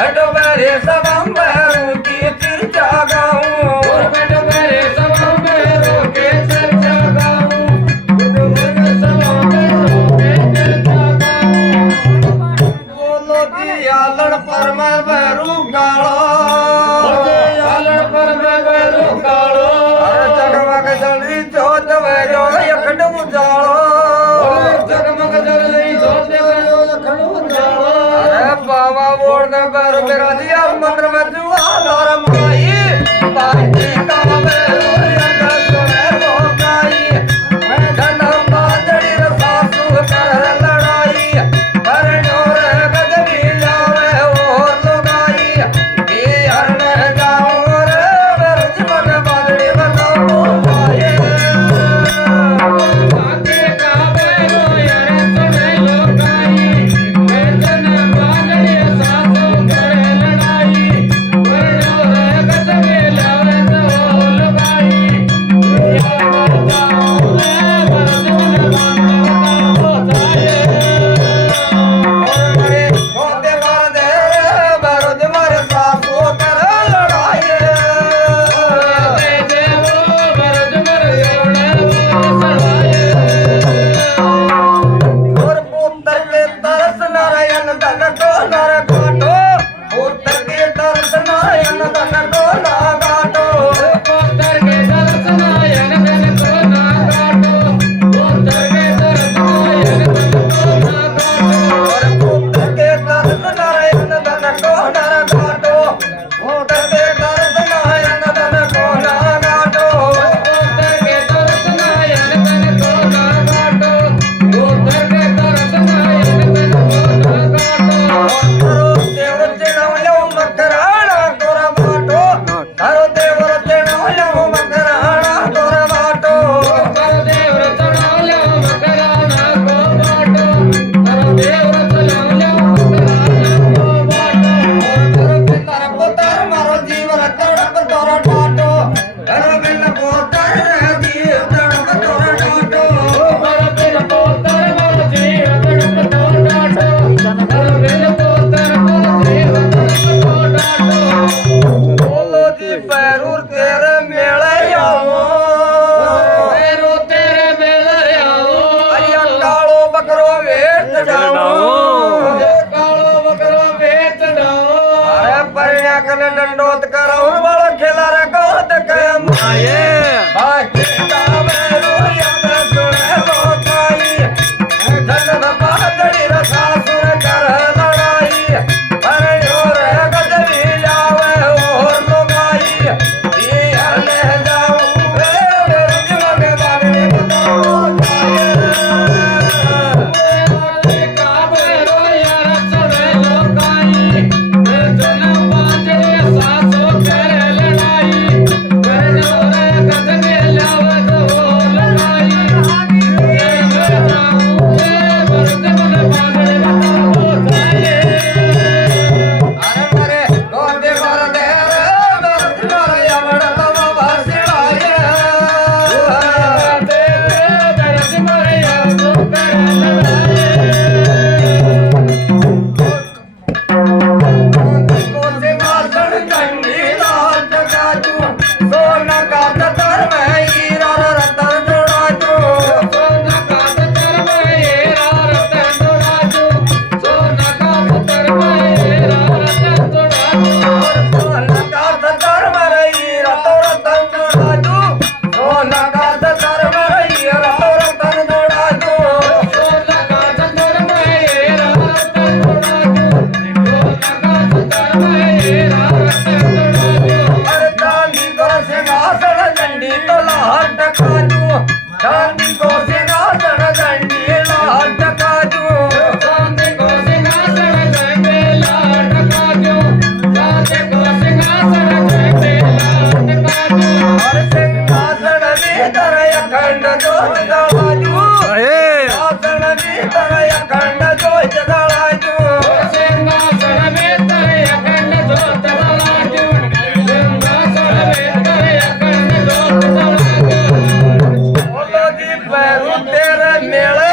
बैठो मेरे सभा में रूकी चर्चा गाऊं बैठो मेरे सभा में रूकी चर्चा गाऊं बैठो मेरे सभा में रूकी चर्चा गाऊं बोलो जी आलड़ पर मैं बैरू गालो आलड़ पर मैं बैरू गालो अरे जगमग जल्दी जोत वेरो यखंड उजालो जगमग जल्दी जोत वेरो यखंड उजालो अरे बाबा बोल दे बैरू मेरा दिया मंत्र में जुआल और माई बाई का बैरू यखंड सुने लोकाई मैं धनम बाजड़ी सासू कर लड़ाई परनो रे गजबी जावे और लुगाई ये हर जाऊं रे मेरे जीवन बाजड़ी बताओ पाए आगे का बैरू यार सुने लोकाई मैं धनम बाजड़ी सासू कर लड़ाई परनो रे गजबी जावे और लुगाई ये हर जाऊं रे मेरे जीवन बाजड़ी बताओ पाए और मरे होते मार दे बरद मर सासू कर लड़ाई दे दे वो बरद मर योड़े वो सड़ाए और पुत्र के तरस नारायण धन को नर काटो पुत्र के तरस नारायण धन को ना काटो पुत्र के तरस नारायण धन को ना काटो पुत्र के तरस नारायण धन को ना काटो और पुत्र के तरस नारायण धन को ना काटो पुत्र के तरस नारायण धन को ना काटो पुत्र के तरस नारायण धन को ना काटो पुत्र के तरस नारायण धन को ना काटो करो देव चढ़ावलो मकराणा तोरा बाटो करो देव चढ़ावलो मकराणा तोरा बाटो करो देव चढ़ावलो मकराणा को बाटो करो देव चढ़ावलो मकराणा को बाटो करो पितर पुतर मारो जीवन तड़प तोरा टाटो करो बिन पुतर जीव तड़प तोरा टाटो करो बिन पुतर मारो जीव तड़प तोरा टाटो करो बिन पुतर मारो जीव तड़प तोरा टाटो बोलो जी पैरूर तेरे मेले आओ पैरू तेरे मेले आओ अरिया कालो बकरो वेच जाओ कालो बकरो वेच जाओ अरे परिया कने दंडोत करो वाला खेला रे गोद के माये बाकी का बैरू यत सुने लोकाई धन बादड़ी रसा सुन कर लड़ाई परयो रे गजबी जावे और लुगाई ये हले जाऊं रे मेरे जीवन बागड़ी बताओ जाए का बैरू यार सुने लोकाई धन बादड़ी सासू कर लड़ाई परयो रे गजबी जावे और लुगाई ये हले जाऊं रे मेरे जीवन बागड़ी बताओ जाए अरे मरे गोदे मार दे रे मार यावड़ तवा भासिड़ाए दे दर्द मरे यावड़ कर लड़ाए को से मासण चंडी लाट काजू सोना का तर में हीरा रतन जोड़ाजू सोना का तर में हीरा रतन जोड़ाजू सोना का तर में हीरा रतन जोड़ाजू सोना का तर में हीरा रतन जोड़ाजू सोना का तर में हीरा रतन जोड़ाजू सोना का तर में हीरा रतन जोड़ाजू सोना का तर में हीरा रतन जोड़ाजू अरे चांदी को सिंहासन झंडी तो लाहौर टकाजू चांदी को सिंहासन झंडी लाहौर टकाजू चांदी को सिंहासन झंडी लाहौर टकाजू चांदी को सिंहासन झंडी लाहौर टकाजू और सिंहासन भीतर अखंड जोत जलाजू सिंहासन भीतर अखंड जोत जलाजू सिंहासन भीतर अखंड जोत जलाजू सिंहासन भीतर अखंड जोत जलाजू बोलो जी पैरू तेरे मेले